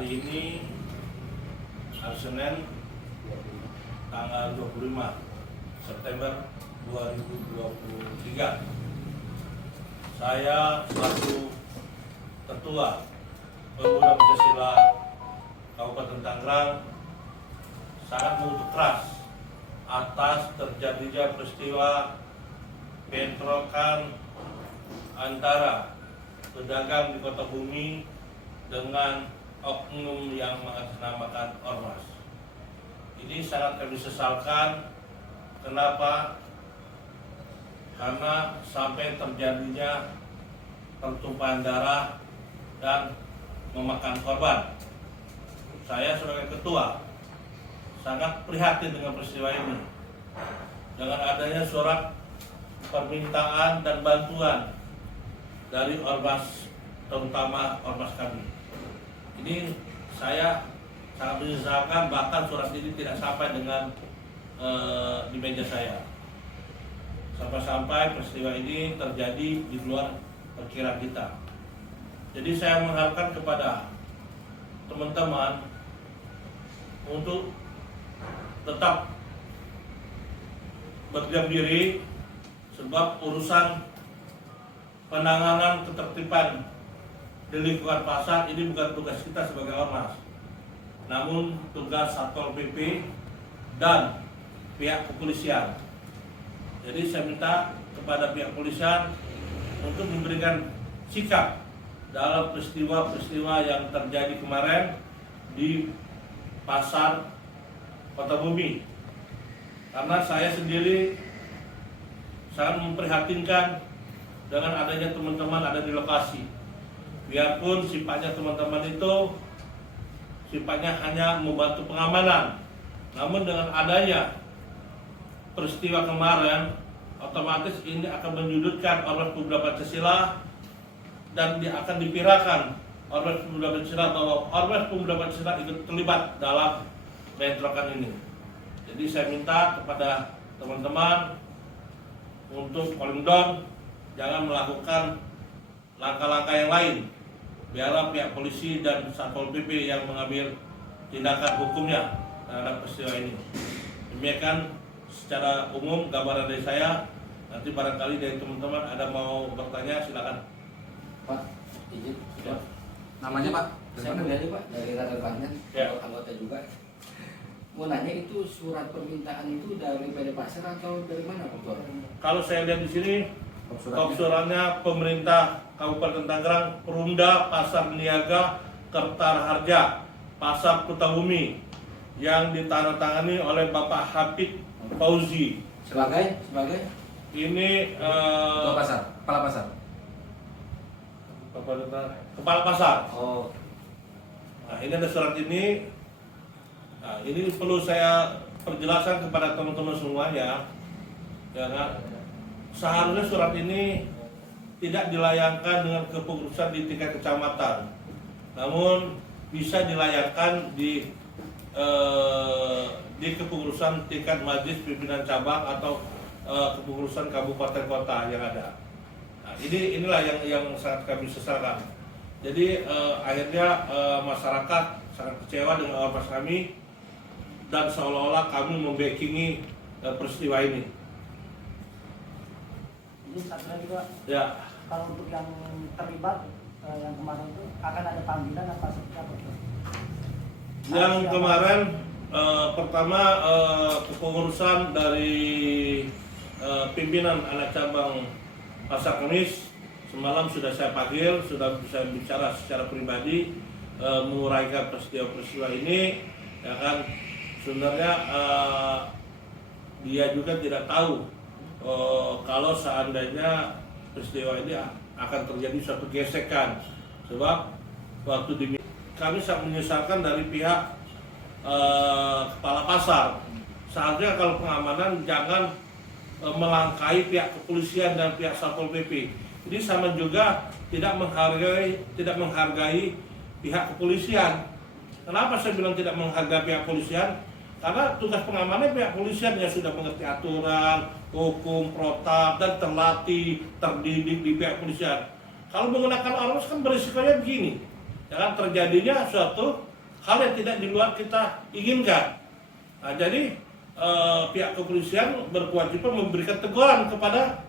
Hari ini hari Senin tanggal 25 September 2023. Saya selaku Ketua Pemuda Pancasila Kabupaten Tangerang sangat mengutuk keras atas terjadinya peristiwa bentrokan antara pedagang di Kota Bumi dengan oknum yang mengatasnamakan ormas. Ini sangat kami sesalkan. Kenapa? Karena sampai terjadinya pertumpahan darah dan memakan korban. Saya sebagai ketua sangat prihatin dengan peristiwa ini. Dengan adanya surat permintaan dan bantuan dari ormas, terutama ormas kami. Ini saya sangat menyesalkan, bahkan surat ini tidak sampai dengan di meja saya. Sampai-sampai peristiwa ini terjadi di luar perkiraan kita. Jadi saya mengharapkan kepada teman-teman untuk tetap berdiam diri, sebab urusan penanganan ketertiban di lingkungan pasar ini bukan tugas kita sebagai ormas, namun tugas Satpol PP dan pihak kepolisian. Jadi saya minta kepada pihak kepolisian untuk memberikan sikap dalam peristiwa-peristiwa yang terjadi kemarin di pasar Kota Bumi. Karena saya sendiri sangat memprihatinkan dengan adanya teman-teman ada di lokasi. Biarpun sifatnya teman-teman itu sifatnya hanya membantu pengamanan, namun dengan adanya peristiwa kemarin, otomatis ini akan menyudutkan Ormas Pemuda Pancasila dan dia akan dipirakan Ormas Pemuda Pancasila bahwa Ormas Pemuda Pancasila ikut terlibat dalam bentrokan ini. Jadi saya minta kepada teman-teman untuk calm down, jangan melakukan langkah-langkah yang lain. Biarlah pihak polisi dan Satpol PP yang mengambil tindakan hukumnya terhadap peristiwa ini. Demikian secara umum gambaran dari saya. Nanti barangkali dari teman-teman ada mau bertanya, silakan. Pak, izin. Ya. Namanya Pak? Saya kembali Pak dari Radar Banten, Ya. anggota juga. Mau nanya, itu surat permintaan itu dari PD Pasar atau dari mana Pak? Kalau saya lihat di sini, kop suratnya pemerintah Kabupaten Tangerang, Perumda Pasar Niaga Kertaharja, Pasar Kota Bumi, yang ditandatangani oleh Bapak Habib Fauzi. Sebagai? Ini Ketua Pasar, Kepala Pasar. Kepala Pasar. Oh. Nah, ini ada surat ini. Nah, ini perlu saya perjelaskan kepada teman-teman semuanya. Ya, kan? Seharusnya surat ini tidak dilayangkan dengan kepengurusan di tingkat kecamatan, namun bisa dilayangkan di kepengurusan tingkat majelis pimpinan cabang atau kepengurusan kabupaten kota yang ada. Nah, inilah yang sangat kami sesalkan. Jadi akhirnya masyarakat sangat kecewa dengan ormas kami dan seolah-olah kami membackingi peristiwa ini. Jadi satu lagi Pak, Ya. kalau untuk yang terlibat yang kemarin itu akan ada panggilan apa seperti apa? Yang kemarin pertama kepengurusan dari pimpinan anak cabang Pasar Kemis semalam sudah saya panggil, sudah bisa bicara secara pribadi menguraikan peristiwa ini, ya kan. Sebenarnya dia juga tidak tahu kalau seandainya peristiwa ini akan terjadi suatu gesekan, sebab waktu kami sangat menyesalkan dari pihak kepala pasar. Seharusnya kalau pengamanan jangan melangkahi pihak kepolisian dan pihak Satpol PP. Ini sama juga tidak menghargai pihak kepolisian. Kenapa saya bilang tidak menghargai pihak kepolisian? Karena tugas pengamannya pihak kepolisian yang sudah mengerti aturan, hukum, protap, dan terlatih, terdidik di pihak kepolisian. Kalau menggunakan ormas kan berisikonya begini, ya kan, terjadinya suatu hal yang tidak di luar kita inginkan. Nah, jadi pihak kepolisian berkewajiban memberikan teguran kepada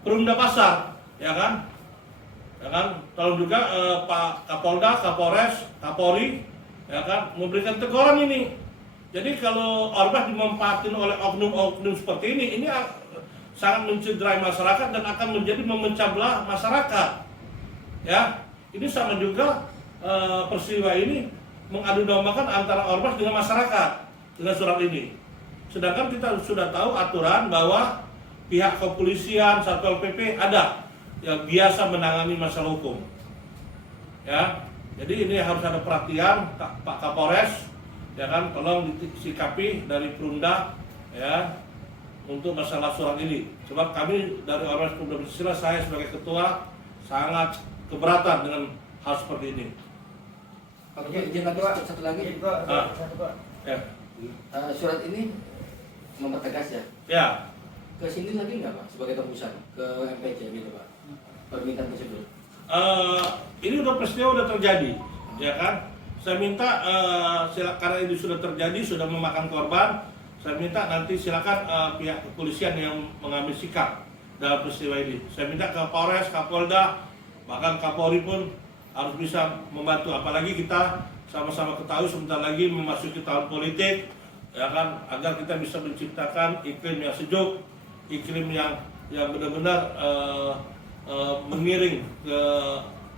Perumda Pasar, ya kan? Tolong juga Pak Kapolda, Kapolres, Kapolri, ya kan, memberikan teguran ini. Jadi kalau ormas dimanfaatin oleh oknum-oknum seperti ini sangat mencederai masyarakat dan akan menjadi memecah belah masyarakat. Ya, ini sama juga peristiwa ini mengadu dombakan antara ormas dengan masyarakat dengan surat ini. Sedangkan kita sudah tahu aturan bahwa pihak kepolisian, Satpol PP ada yang biasa menangani masalah hukum. Ya, jadi ini harus ada perhatian Pak Kapolres, ya kan, tolong disikapi dari Perumda, ya, untuk masalah surat ini. Sebab kami dari Ormas Pemuda Pancasila, saya sebagai ketua sangat keberatan dengan hal seperti ini. Oke, izin lagi Pak, satu lagi. Ya. Surat ini mempertegas ya. Ya. Ke sini lagi nggak Pak sebagai tembusan ke MPC gitu Pak, permintaan tersebut? Ini peristiwa udah terjadi, ya kan? Saya minta karena ini sudah terjadi, sudah memakan korban, saya minta nanti silakan pihak kepolisian yang mengambil sikap dalam peristiwa ini. Saya minta ke Polres, Kapolda, bahkan Kapolri pun harus bisa membantu. Apalagi kita sama-sama ketahui sebentar lagi memasuki tahun politik, ya kan, agar kita bisa menciptakan iklim yang sejuk, iklim yang benar-benar mengiring ke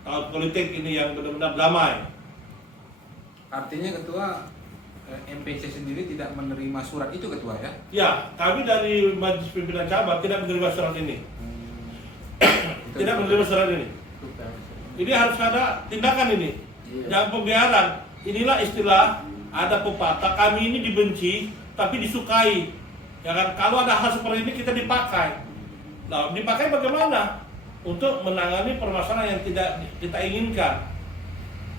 tahun politik ini yang benar-benar damai. Artinya Ketua, MPC sendiri tidak menerima surat itu Ketua ya? Ya, kami dari Majelis Pimpinan Cabang tidak menerima surat ini. Tidak menerima surat ini. Ini harus ada tindakan ini. Jangan pembiaran. Inilah istilah, ada pepatah, kami ini dibenci tapi disukai. Ya kan, kalau ada hal seperti ini kita dipakai. Nah, dipakai bagaimana? Untuk menangani permasalahan yang tidak kita inginkan.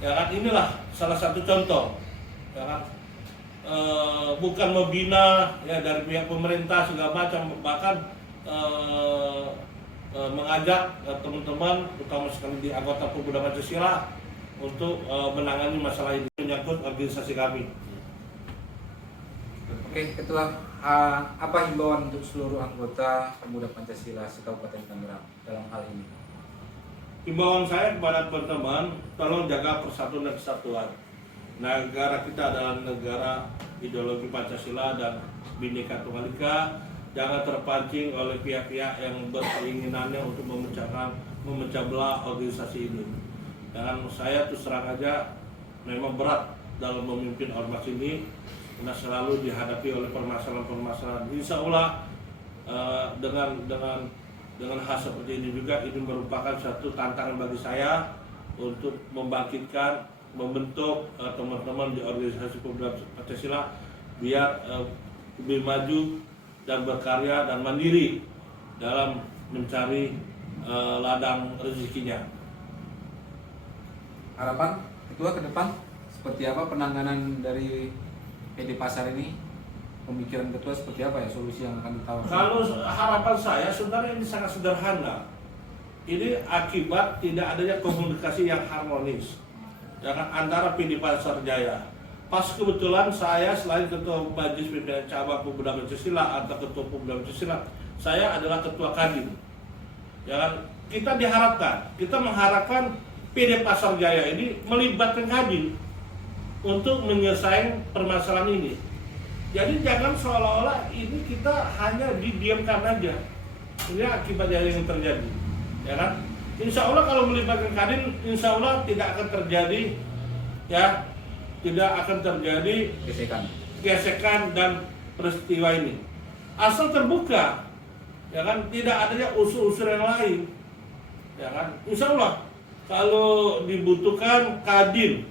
Ya kan, inilah salah satu contoh. Ya kan, bukan membina ya dari pihak pemerintah segala macam, bahkan mengajak teman-teman, terutama sekali di anggota Pemuda Pancasila untuk menangani masalah ini menyangkut organisasi kami. Oke Ketua, apa himbauan untuk seluruh anggota Pemuda Pancasila se-Kabupaten Tangerang dalam hal ini? Himbauan saya kepada teman-teman, tolong jaga persatuan dan kesatuan. Negara kita adalah negara ideologi Pancasila dan Bhinneka Tunggal Ika. Jangan terpancing oleh pihak-pihak yang berkeinginannya untuk memecah belah organisasi ini. Dan saya terus terang aja memang berat dalam memimpin ormas ini, karena selalu dihadapi oleh permasalahan-permasalahan. Insya Allah dengan hal seperti ini juga, ini merupakan satu tantangan bagi saya untuk membangkitkan, membentuk teman-teman di organisasi Pemuda Pancasila biar lebih maju dan berkarya dan mandiri dalam mencari ladang rezekinya. Harapan Ketua ke depan seperti apa penanganan dari PD Pasar ini? Pemikiran Ketua seperti apa ya solusi yang akan ditawarkan? Kalau harapan saya sebenarnya ini sangat sederhana. Ini akibat tidak adanya komunikasi yang harmonis, ya kan, antara PD Pasar Jaya. Pas kebetulan saya selain Ketua Majelis Pimpinan Cabang Pemuda Pancasila atau Ketua Pemuda Pancasila, saya adalah Ketua Kadin. Ya kan, kita mengharapkan PD Pasar Jaya ini melibatkan Kadin untuk menyelesaikan permasalahan ini. Jadi jangan seolah-olah ini kita hanya didiamkan aja. Ini akibat dari yang terjadi, ya kan? Insya Allah kalau melibatkan Kadin, insya Allah tidak akan terjadi, ya, tidak akan terjadi gesekan dan peristiwa ini. Asal terbuka, ya kan? Tidak adanya unsur-unsur yang lain, ya kan? Insya Allah kalau dibutuhkan Kadin,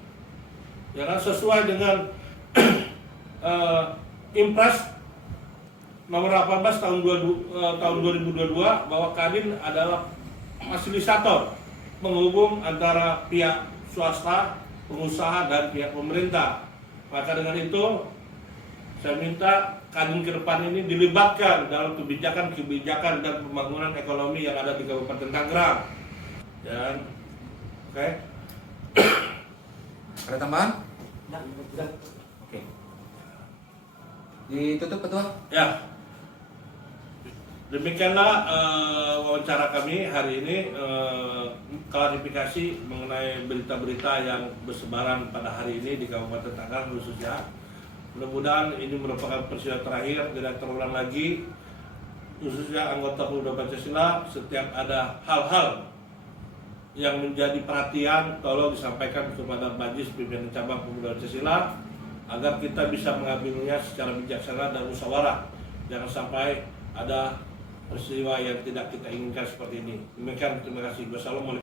ya kan, sesuai dengan Impres nomor 18 tahun 2022 bahwa Kadin adalah fasilitator penghubung antara pihak swasta, pengusaha dan pihak pemerintah. Maka dengan itu saya minta Kadin ke depan ini dilibatkan dalam kebijakan dan pembangunan ekonomi yang ada di Kabupaten Tangerang. Dan oke. Ada tambahan? Nah, Sudah. Oke. Ditutup ketua. Ya, demikianlah wawancara kami hari ini, klarifikasi mengenai berita-berita yang bersebaran pada hari ini di Kabupaten Tangerang khususnya. Mudah-mudahan ini merupakan peristiwa terakhir, tidak terulang lagi. Khususnya anggota Pemuda Pancasila, setiap ada hal-hal yang menjadi perhatian, tolong disampaikan kepada Majelis Pimpinan Cabang Pemuda Pancasila agar kita bisa mengambilnya secara bijaksana dan musyawarah. Jangan sampai ada peristiwa yang tidak kita inginkan seperti ini. Demikian, terima kasih. Wassalamualaikum.